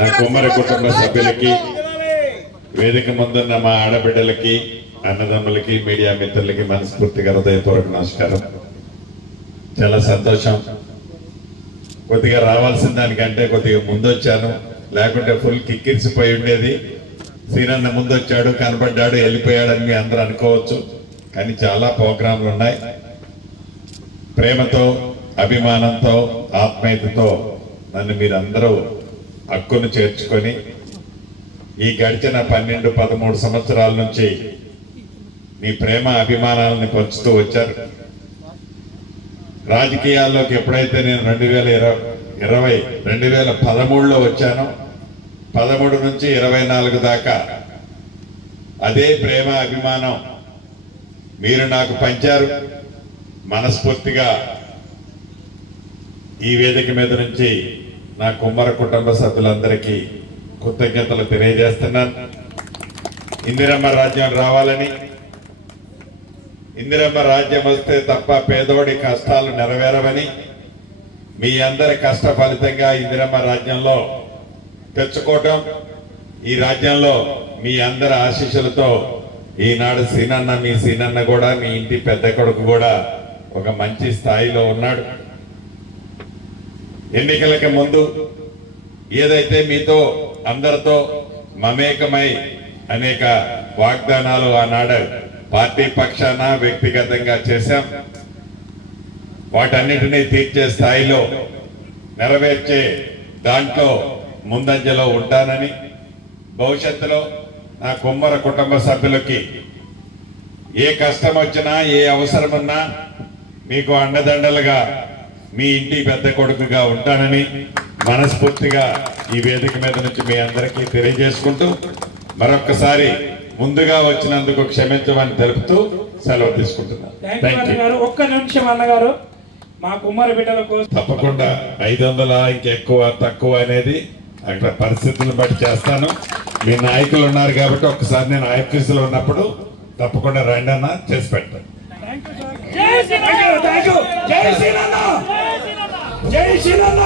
నా కుమ్మరి కుటుంబ సభ్యులకి, వేదిక ముందున్న మా ఆడబిడ్డలకి, అన్నదమ్ములకి, మీడియా మిత్రులకి మనస్ఫూర్తిగా హృదయపూర్వక నమస్కారం. చాలా సంతోషం. కొద్దిగా రావాల్సిన దానికంటే కొద్దిగా ముందు వచ్చాను, లేకుంటే ఫుల్ కిక్కిరిసిపోయి ఉండేది. సీనన్న ముందు వచ్చాడు, కనబడ్డాడు, వెళ్ళిపోయాడని మీ అందరూ అనుకోవచ్చు. కానీ చాలా ప్రోగ్రాంలు ఉన్నాయి. ప్రేమతో, అభిమానంతో, ఆత్మీయతతో నన్ను మీరందరూ హక్కును చేర్చుకొని ఈ గడిచిన 12-13 సంవత్సరాల నుంచి మీ ప్రేమ అభిమానాలను పంచుతూ వచ్చారు. రాజకీయాల్లోకి ఎప్పుడైతే నేను 2013లో వచ్చానో 13 నుంచి 24 దాకా అదే ప్రేమ అభిమానం మీరు నాకు పంచారు. మనస్ఫూర్తిగా ఈ వేదిక మీద నుంచి నా కుమ్మర కుటుంబ సభ్యులందరికీ కృతజ్ఞతలు తెలియజేస్తున్నాను. ఇందిరమ్మ రాజ్యం రావాలని, ఇందిరమ్మ రాజ్యం వస్తే తప్ప పేదోడి కష్టాలు నెరవేరవని, మీ అందరి కష్ట ఫలితంగా ఇందిరమ్మ రాజ్యంలో తెచ్చుకోవటం, ఈ రాజ్యంలో మీ అందరి ఆశీస్సులతో ఈనాడు సీనన్న, మీ సీనన్న కూడా, మీ ఇంటి పెద్ద కొడుకు కూడా ఒక మంచి స్థాయిలో ఉన్నాడు. ఎన్నికలకి ముందు ఏదైతే మీతో అందరితో మమేకమై అనేక వాగ్దానాలు ఆనాడు పార్టీ పక్షాన వ్యక్తిగతంగా చేశాం. వాటన్నిటినీ తీర్చే స్థాయిలో నెరవేర్చే దాంట్లో ముందంజలో ఉంటానని, భవిష్యత్తులో నా కుమ్మర కుటుంబ సభ్యులకి ఏ కష్టం వచ్చినా, ఏ అవసరం ఉన్నా మీకు అండదండలుగా మీ ఇంటి పెద్ద కొడుకుగా ఉంటానని మనస్ఫూర్తిగా ఈ వేదిక మీద నుంచి మీ అందరికీ తెలియజేసుకుంటూ, మరొక్కసారి ముందుగా వచ్చినందుకు క్షమించమని తెలుపుతూ సెలవు తీసుకుంటున్నాను. ఒక్క నిమిషం అన్నగారు, మా కుమ్మరి బిడ్డల కోసం తప్పకుండా 500 ఇంకెక్కువ తక్కువ అనేది అక్కడ పరిస్థితులను బట్టి చేస్తాను. మీ నాయకులు ఉన్నారు కాబట్టి ఒక్కసారి నేను ఆఫీసులో ఉన్నప్పుడు తప్పకుండా రండి అన్న, చేసి పెడతాను. జై శ్రీరామ్.